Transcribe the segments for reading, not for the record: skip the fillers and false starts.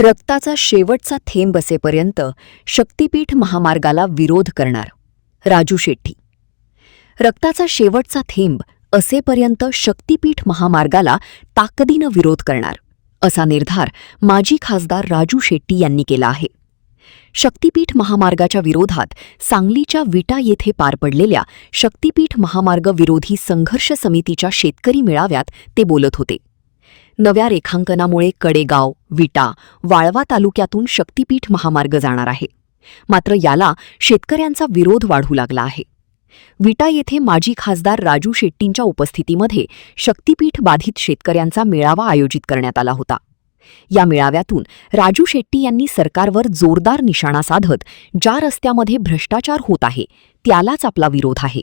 रक्ताचा शेवटचा थेंब असेपर्यंत शक्तिपीठ महामार्गाला विरोध करणार राजू शेट्टी. रक्ताचा शेवटचा थेंब असेपर्यंत शक्तिपीठ महामार्गाला ताकदीनं विरोध करणार असा निर्धार माजी खासदार राजू शेट्टी यांनी केला आहे. शक्तिपीठ महामार्गाच्या विरोधात सांगलीच्या विटा येथे पार पडलेल्या शक्तिपीठ महामार्ग विरोधी संघर्ष समितीच्या शेतकरी मेळाव्यात ते बोलत होते. नव्या रेखांकनामुळे कडेगाव, विटा, वाळवा तालुक्यातून शक्तिपीठ महामार्ग जाणार आहे. मात्र याला शेतकऱ्यांचा विरोध वाढू लागला आहे. विटा येथे माजी खासदार राजू शेट्टींच्या उपस्थितीमध्ये शक्तिपीठ बाधित शेतकऱ्यांचा मेळावा आयोजित करण्यात आला होता. या मेळाव्यातून राजू शेट्टी यांनी सरकारवर जोरदार निशाणा साधत ज्या रस्त्यामध्ये भ्रष्टाचार होत आहे त्यालाच आपला विरोध आहे.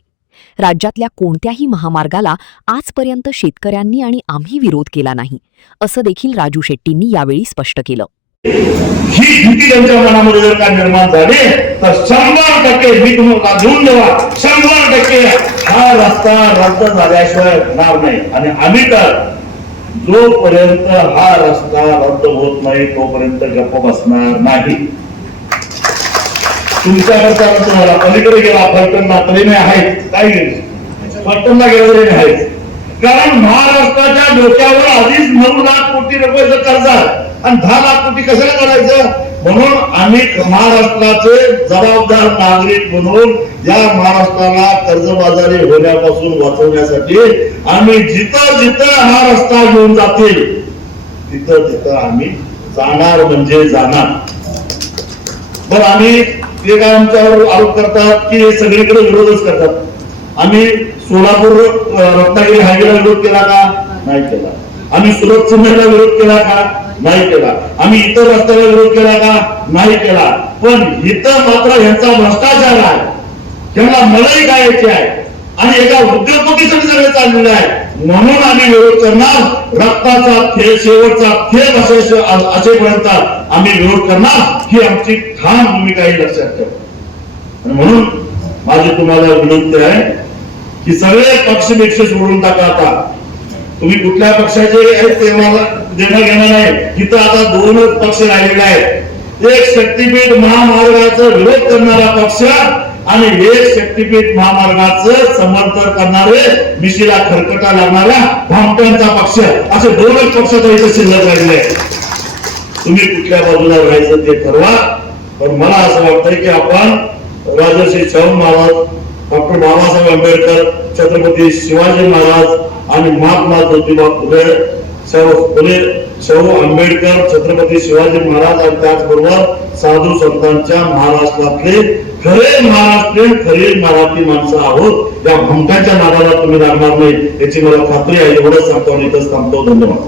राज्यातल्या कोणत्याही महामार्गाला आजपर्यंत शेतकऱ्यांनी आणि आम्ही विरोध केला नाही, असं देखील राजू शेट्टींनी यावेळी स्पष्ट केलं. ही भीती त्यांच्या मनामध्ये जर का निर्माण झाली तर 100% मी तुम्हाला देऊन देवा, 100% हा रस्ता रद्द झाल्याशिवाय होणार नाही. आणि आम्ही तर जोपर्यंत हा रस्ता रद्द होत नाही तोपर्यंत गप्प बसणार नाही. तुमच्याकडचा तुम्हाला पलीकडे गेला फलटणला तरी नाही आहेत, काय फलटणला गेला तरी नाही आहेत. कारण महाराष्ट्राच्या डोक्यावर आधीच 9 लाख कोटी रुपयाचं कर्ज आणि 10 लाख कोटी कशाला करायचं. म्हणून आम्ही महाराष्ट्राचे जबाबदार नागरिक म्हणून या महाराष्ट्राला कर्जबाजारी होण्यापासून वाचवण्यासाठी आम्ही जिथं जिथं हा रस्ता घेऊन जातील तिथं तिथं आम्ही जाणार म्हणजे जाणार. पण आम्ही ते काय आमच्यावर आरोप करतात की हे सगळीकडे विरोधच करतात. आम्ही सोलापूर रत्नागिरी हायवेला विरोध केला का? नाही केला. आम्ही सुरत सिन्नरला विरोध केला का? नाही केला. आम्ही इतर रस्त्याला विरोध केला का? नाही केला. पण इथं मात्र यांचा भ्रष्टाचार आहे, त्यांना मलाई गायची आहे आणि एका उद्योगपतीसाठी सगळे चाललेले आहे. म्हणून आम्ही विरोध करणार. रक्ताचा शेवटचा थेंब असेपर्यंत आम्ही विरोध करणार ही आमची ठाम भूमिका आहे, लक्षात ठेवा. म्हणून माझी तुम्हाला विनंती आहे की सगळे पक्षपेक्ष सोडून टाका. आता तुम्ही कुठल्या पक्षाचे आहेत ते मला देणं घेणं नाही. इथं आता 2च पक्ष राहिलेले आहेत. एक शक्तिपीठ महामार्गाचा विरोध करणारा पक्ष आणि एक शक्तिपीठ महामार्गाचं समर्थन करणारे मिशीला खरकटा लागणाऱ्या भामट्यांचा पक्ष, असे 2च पक्ष इथे शिल्लक राहिले आहेत. तुम्ही कुठल्या बाजूला राहायचं ते ठरवा. पण मला असं वाटतंय की आपण राजर्षी शाहू महाराज, डॉक्टर बाबासाहेब आंबेडकर, छत्रपती शिवाजी महाराज आणि महात्मा ज्योतिबा फुले, शाहू आंबेडकर, छत्रपती शिवाजी महाराज आणि त्याचबरोबर साधू संतांच्या महाराष्ट्रातले खरे महाराष्ट्रीयन, खरे मराठी माणसं आहोत. या भमक्याच्या नादाला तुम्ही लागणार नाही याची मला खात्री आहे. एवढंच सांगतो आणि इथंच थांबतो. धन्यवाद.